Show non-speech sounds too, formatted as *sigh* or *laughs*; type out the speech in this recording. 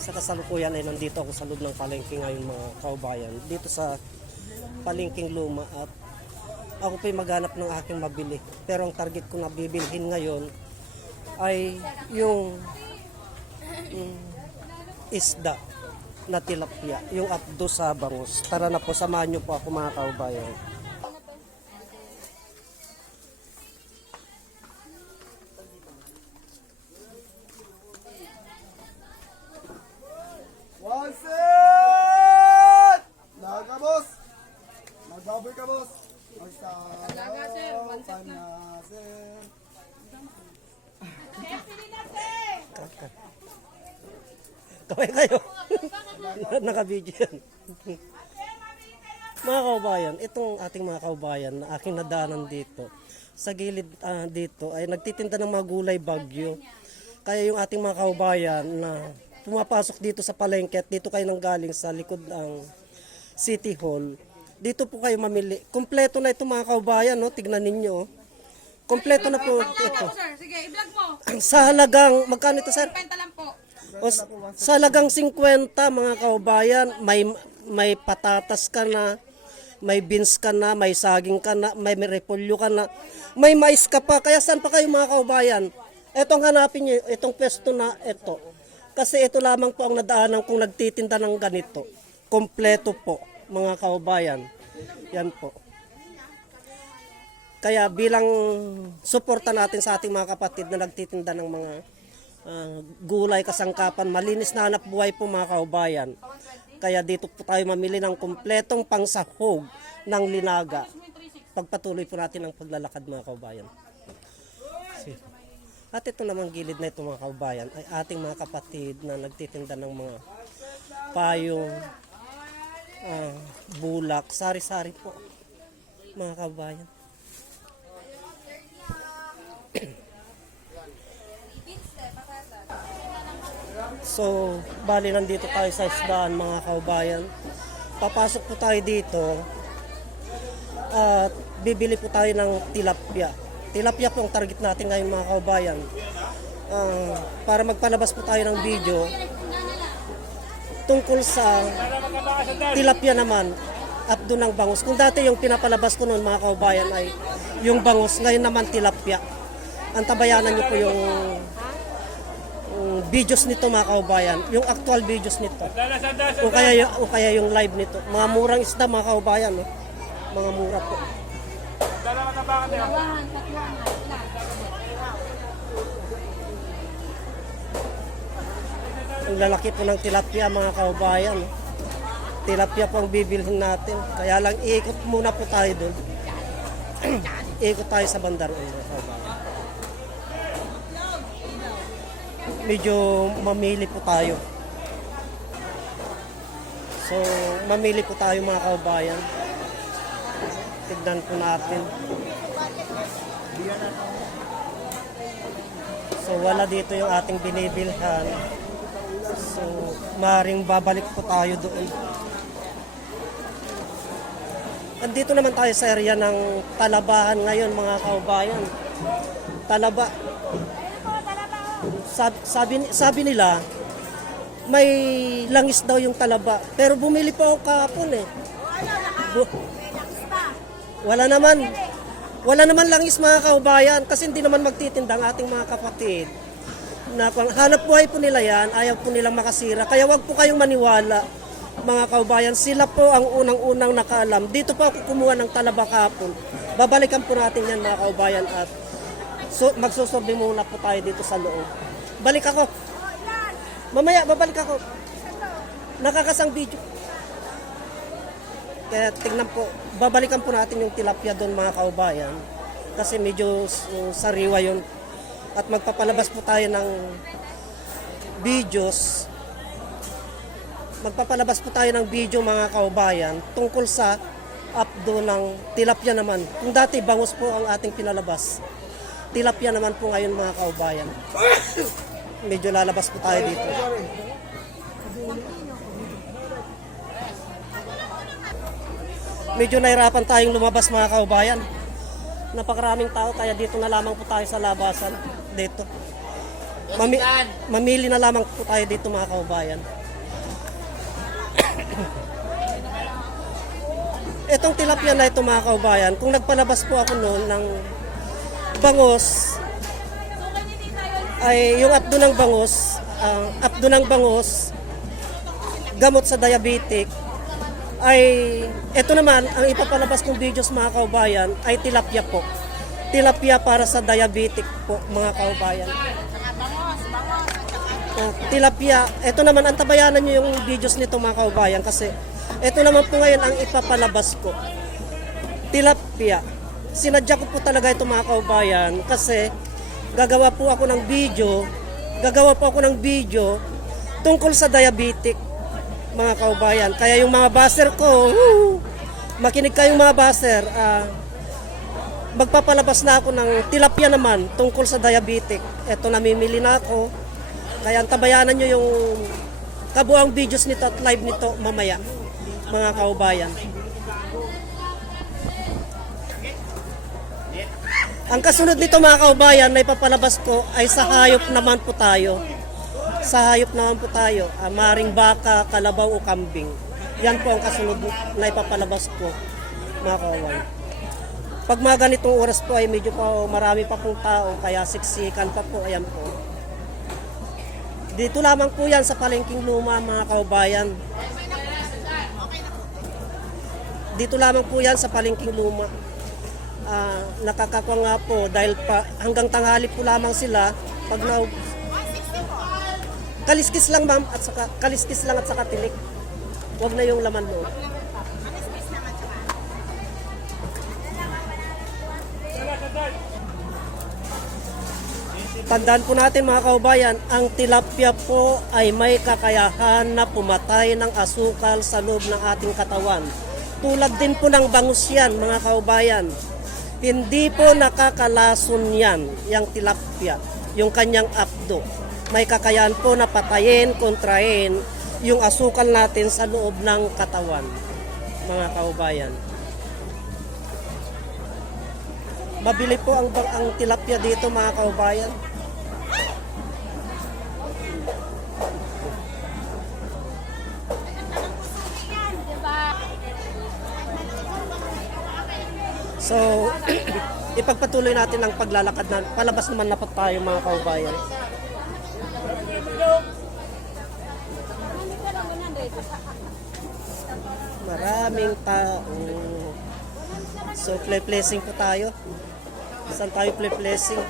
Sa kasalukuyan ay nandito ako sa loob ng palengke ngayon mga kaubayan. Dito sa palengking luma at ako po'y maghanap ng aking mabili. Pero ang target ko na bibilhin ngayon ay yung mm, isda na tilapia, yung abdo sa bangus. Tara na po, samahan niyo po ako mga kaubayan. Kaway kayo. *laughs* Naka-video yan. *laughs* mga kaubayan, itong ating mga kaubayan na aking nadaanan dito, sa gilid ah, dito ay nagtitinda ng mga gulay bagyo. Kaya yung ating mga kaubayan na pumapasok dito sa palengke at dito kayo nang galing sa likod ng City Hall, dito po kayo mamili. Kompleto na ito mga kaubayan, no? tignan ninyo. oh. Kompleto na po ito. Sige, i-vlog mo. Sa halagang, magkano ito sir? Kwenta lang po. O, sa lagang 50 mga kaubayan, may may patatas ka na, may beans ka na, may saging ka na, may repolyo ka na, may mais ka pa. Kaya saan pa kayo mga kaubayan? Etong hanapin niyo, itong pwesto na ito. Kasi ito lamang po ang nadaanan kung nagtitinda ng ganito. Kompleto po, mga kaubayan. Yan po. Kaya bilang suporta natin sa ating mga kapatid na nagtitinda ng mga ah, gulay, kasangkapan, malinis na hanap buhay po mga kaubayan. Kaya dito po tayo mamili ng kumpletong pangsahog ng linaga. Pagpatuloy po natin ang paglalakad mga kaubayan. At ito namang gilid na ito mga kaubayan ay ating mga kapatid na nagtitinda ng mga payong, ah, bulak, sari-sari po mga kaubayan. So, bali nandito tayo sa isdaan mga kaubayan. Papasok po tayo dito at bibili po tayo ng tilapia. Tilapia po ang target natin ngayon mga kaubayan. Ah, para magpalabas po tayo ng video tungkol sa tilapia naman at doon ng bangus. Kung dati yung pinapalabas ko noon mga kaubayan ay yung bangus, ngayon naman tilapia. Ang tabayanan niyo po yung videos nito mga kaubayan, yung actual videos nito. O kaya yung, o kaya yung live nito. Mga murang isda mga kaubayan, no? Mga mura po. Ang lalaki po ng tilapia mga kaubayan. no? Tilapia po ang bibilhin natin. Kaya lang iikot muna po tayo doon. *clears throat* iikot tayo sa bandaron mga kaubayan. Medyo mamili po tayo. So, mamili po tayo mga kaubayan. Tignan po natin. So, wala dito yung ating binibilhan. So, maring babalik po tayo doon. Andito naman tayo sa area ng Talabahan ngayon mga kaubayan. Talaba, sabi, sabi, sabi nila, may langis daw yung talaba. Pero bumili pa ako kahapon eh. Bu- wala naman. Wala naman langis mga kaubayan kasi hindi naman magtitinda ang ating mga kapatid. Na hanap buhay po nila yan, ayaw po nilang makasira. Kaya wag po kayong maniwala mga kaubayan. Sila po ang unang-unang nakaalam. Dito po ako kumuha ng talaba kahapon. Babalikan po natin yan mga kaubayan at so, magsusurvey muna po tayo dito sa loob. Balik ako. Mamaya, babalik ako. Nakakasang video. Kaya tingnan po, babalikan po natin yung tilapia doon mga kaubayan. Kasi medyo sariwa yun. At magpapalabas po tayo ng videos. Magpapalabas po tayo ng video mga kaubayan tungkol sa updo ng tilapia naman. Kung dati bangus po ang ating pinalabas. Tilapia naman po ngayon mga kaubayan. Medyo lalabas po tayo dito. Medyo nahirapan tayong lumabas mga kaubayan. Napakaraming tao kaya dito na lamang po tayo sa labasan. Dito. Mami- mamili na lamang po tayo dito mga kaubayan. Itong tilapia na ito mga kaubayan, kung nagpalabas po ako noon ng bangos, ay yung apdo ng bangos, ang apdo ng bangos, gamot sa diabetic, ay ito naman, ang ipapalabas kong videos mga kaubayan, ay tilapia po. Tilapia para sa diabetic po mga kaubayan. Oh, tilapia. Ito naman, antabayanan nyo yung videos nito mga kaubayan kasi ito naman po ngayon ang ipapalabas ko. Tilapia. Sinadya ko po talaga ito mga kaubayan kasi gagawa po ako ng video, gagawa po ako ng video tungkol sa diabetic mga kaubayan. Kaya yung mga baser ko, woo, makinig kayong mga baser, ah, magpapalabas na ako ng tilapia naman tungkol sa diabetic. Ito namimili na ako. Kaya tabayanan nyo yung kabuang videos nito at live nito mamaya, mga kaubayan. Ang kasunod nito mga kaubayan na ipapalabas ko ay sa hayop naman po tayo. Sa hayop naman po tayo, ah, maring baka, kalabaw o kambing. Yan po ang kasunod na ipapalabas ko mga kaubayan. Pag mga ganitong oras po ay medyo pa marami pa pong tao kaya siksikan pa po ayan po. Dito lamang po yan sa palengking luma mga kaubayan. Dito lamang po yan sa palengking luma. Ah, nakakakwa nga po dahil pa, hanggang tanghali po lamang sila pag na kaliskis lang ma'am at saka kaliskis lang at saka tinik. Huwag na yung laman loob. Tandaan po natin mga kaubayan, ang tilapia po ay may kakayahan na pumatay ng asukal sa loob ng ating katawan. Tulad din po ng bangus yan mga kaubayan. Hindi po nakakalason yan, yung tilapia, yung kanyang apdo. May kakayahan po na patayin, kontrahin yung asukal natin sa loob ng katawan, mga kaubayan. Mabili po ang, ang tilapia dito mga kaubayan. So, *clears throat* ipagpatuloy natin ang paglalakad na palabas naman na po tayo mga kaubayan. Maraming tao. So, play blessing po tayo. Saan tayo play blessing?